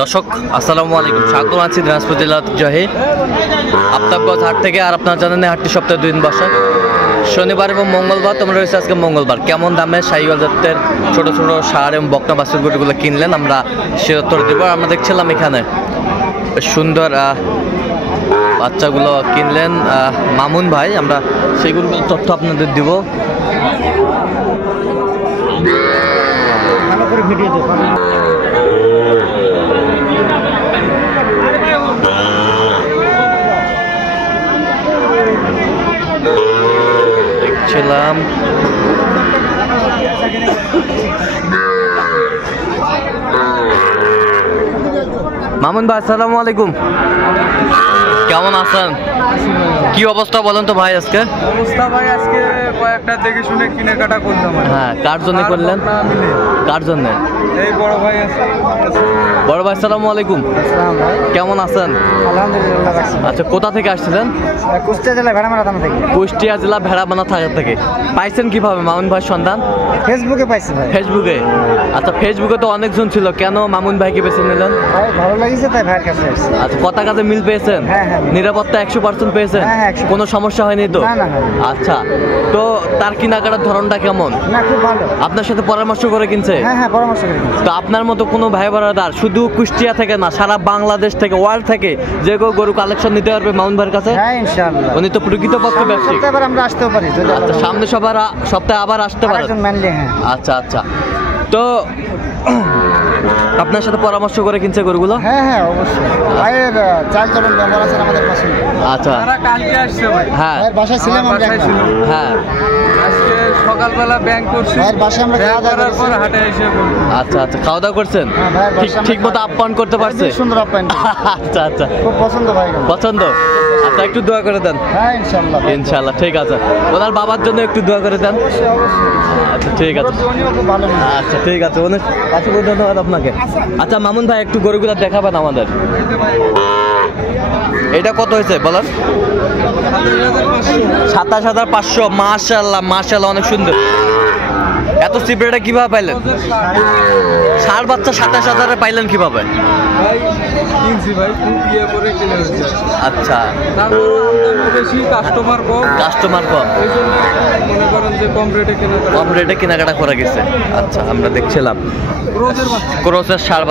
দর্শক আসসালামু আলাইকুম, স্বাগত আছি দিনাজপুর জেলা ঐতিহ্যবাহী আফতাবগঞ্জ হাট থেকে। আর আপনারা জানেন হাটটি সপ্তাহে 2 দিন বসে, শনিবার এবং মঙ্গলবার। তোমরা রয়েছে আজকে মঙ্গলবার। কেমন দামে শাহিওয়াল জাতের ছোট ছোট ষাঁড় এবং বকনা বাছুর গরুগুলো কিনলেন আমরা সে উত্তর দেব। আমরা দেখছিলাম এখানে সুন্দর বাচ্চাগুলো কিনলেন মামুন ভাই, আমরা সেইগুলোর তথ্য আপনাদের দিব। দেখছিলাম মামুন ভাই, আসসালামু আলাইকুম, কেমন আছেন? কি অবস্থা বলেন তো ভাই? আজকে অবস্থা ভাই, আজকে কয়েকটা দেখে শুনে কেনাকাটা করলাম। হ্যাঁ, কার জন্য করলেন? কার জন্য? এই বড় ভাই আছে। বড় ভাই আসসালামু আলাইকুম, কেমন আছেন? আলহামদুলিল্লাহ। আচ্ছা, কোথা থেকে আসছিলেন? কুষ্টিয়া জেলা ভেড়ামারা থানা থেকে। কুষ্টিয়া জেলা ভেড়ামারা থানা থেকে। পাইছেন কিভাবে মামুন ভাই সন্ধান? ফেসবুকে পাইছি ভাই। ফেসবুকে? আচ্ছা, ফেসবুকে তো অনেকজন ছিল, কেন মামুন ভাইকে বেছে নিলেন? ভাই ভালো লাগিছে তাই ভাইয়ের কাছে আসছি। আচ্ছা, কত কাজে মিল পেয়েছেন? হ্যাঁ। নিরাপত্তা 100% পেয়েছেন? হ্যাঁ, 100%। কোনো সমস্যা হয়নি তো? না। আচ্ছা, তো তার কেনাকাটার ধরনটা কেমন? না, খুব ভালো। আপনার সাথে পরামর্শ করে কিনছে? হ্যাঁ, পরামর্শ করে কিনছি। তো আপনার মতো কোনো ভাই বোনেরা শুধু কুষ্টিয়া থেকে না, সারা বাংলাদেশ থেকে, ওয়ার্ল্ড থেকে যে কেউ গরু কালেকশন নিতে পারবে মামুন ভাইয়ের কাছে? হ্যাঁ, ইনশাআল্লাহ। উনি তো প্রকৃতপক্ষে ব্যবসায়ী। এবার আমরা আসতেও পারি। আচ্ছা, সামনে সপ্তাহে আবার আসতে পারেন? মানলে হ্যাঁ। আচ্ছা, তো আপনার সাথে পরামর্শ করে কিনছে গরুগুলো? হ্যাঁ, অবশ্যই। ভাইয়ের চাল চলন ব্যবহার আছে আমাদের পছন্দ। আচ্ছা, তারা কালকে আসছে ভাই। হ্যাঁ, ভাইয়ের বাসায় ছিলাম আমরা একবার। হ্যাঁ, আজকে সকালবেলা ব্যাংক করছি। ভাইয়ের বাসায় আমরা খাওয়া দাওয়া করার পর হাটে এসে আচ্ছা, খাওয়া দাওয়া করছেন? ঠিক মতো আপ্যায়ন করতে পারছে? সুন্দর আপ্যায়ন। আচ্ছা, খুব পছন্দ ভাই। পছন্দ? আচ্ছা, একটু দোয়া করে দেন। হ্যাঁ, ইনশাআল্লাহ। ঠিক আছে, ওনার বাবার জন্য একটু দোয়া করে দেন। আচ্ছা, ঠিক আছে। আচ্ছা, ঠিক আছে, অনেক ধন্যবাদ আপনাকে। আচ্ছা মামুন ভাই, একটু গরুগুলো দেখাবেন আমাদের। এটা কত হয়েছে বলেন? 27,500। মাশাআল্লাহ, অনেক সুন্দর। এত সিপ্রেটা কিভাবে পাইলেন? ষাঁড় বাচ্চা 27,000-এ পাইলেন কিভাবে? আচ্ছা, কাস্টমার কম, কম রেটে কেনাকাটা করা গেছে। আচ্ছা, আমরা দেখছিলাম ক্রসের ষাঁড়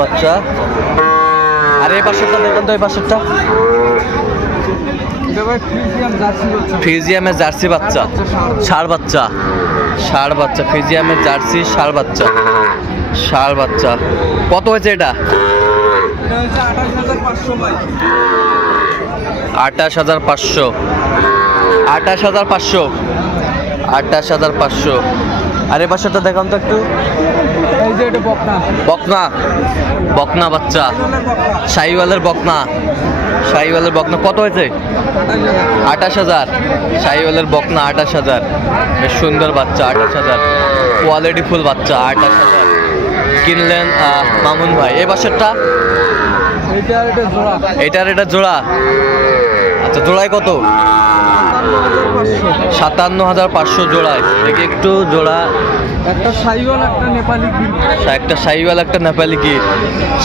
বাচ্চা। আর এই পাশেরটা দেখেন তো, এই পাশেরটা ফ্রিজিয়ামের জার্সি বাচ্চা, ষাঁড় বাচ্চা, ফ্রিজিয়ামের জার্সি ষাঁড় বাচ্চা। কত হয়েছে এটা? 28,500। আর এই বাসাটা দেখান তো একটু। বকনা বাচ্চা, শাহিওয়ালের বকনা। কত হয়েছে? 28,000। শাহিওয়ালের বকনা 28,000। বেশ সুন্দর বাচ্চা, 28,000। কোয়ালিটি ফুল বাচ্চা, 28,000 কিনলেন মামুন ভাই। এই বাসারটা? এটার এটা জোড়া। আচ্ছা, জোড়ায় কত? 57,500 জোড়ায়। দেখি একটু জোড়া। একটা শাহিওয়াল একটা নেপালি গির।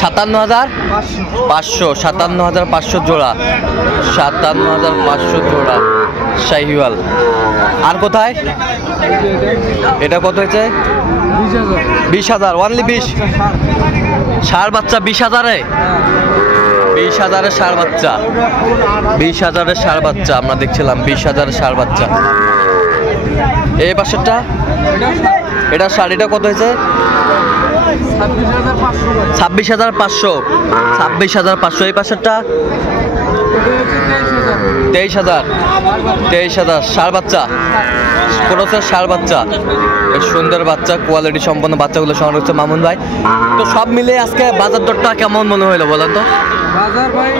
57,500 জোড়া। 57,500 জোড়া শাহিওয়াল। আর কোথায়? এটা কত হয়েছে? 20,000। অনলি 20? ষাঁড় বাচ্চা 20,000-এ? 20,000-এর ষাঁড় বাচ্চা। 20,000-এর ষাঁড় বাচ্চা আমরা দেখছিলাম। 20,000-এর ষাঁড় বাচ্চা। এই পাশেরটা? এটা শাড়িটা কত হয়েছে? 26,500। 26,500। এই পাশেরটা? 23,000। ষাঁড় বাচ্চা, ক্রসের ষাঁড় বাচ্চা। বেশ সুন্দর বাচ্চা, কোয়ালিটি সম্পন্ন বাচ্চাগুলো সংগ্রহ হচ্ছে মামুন ভাই। তো সব মিলিয়ে আজকে বাজার দরটা কেমন মনে হলো বলেন তো? বাজার ভাই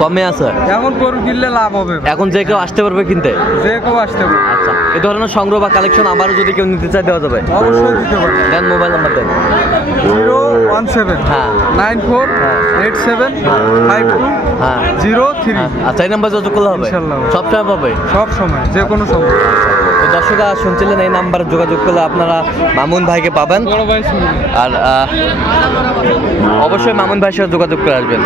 কমে আছে। এখন গরু কিনলে লাভ হবে। এখন যে কেউ আসতে পারবে কিনতে? যে কেউ আসতে পারবে। আচ্ছা, এই ধরনের সংগ্রহ বা কালেকশন আবারও যদি কেউ নিতে চায় দেওয়া যাবে? অবশ্যই দিতে পারবে। দেন, মোবাইল নাম্বার দেন। 017 হ্যাঁ 94 87 52 03। আচ্ছা, এই নাম্বার যোগাযোগ করলে হবে? ইনশাআল্লাহ। সব সময় পাবে? সব সময়, যে কোনো সময়। তো দর্শকরা শুনছিলেন, এই নাম্বারে যোগাযোগ করলে আপনারা মামুন ভাইকে পাবেন। বড় ভাই শুনুন। আর অবশ্যই মামুন ভাইয়ের সাথে যোগাযোগ করে আসবেন।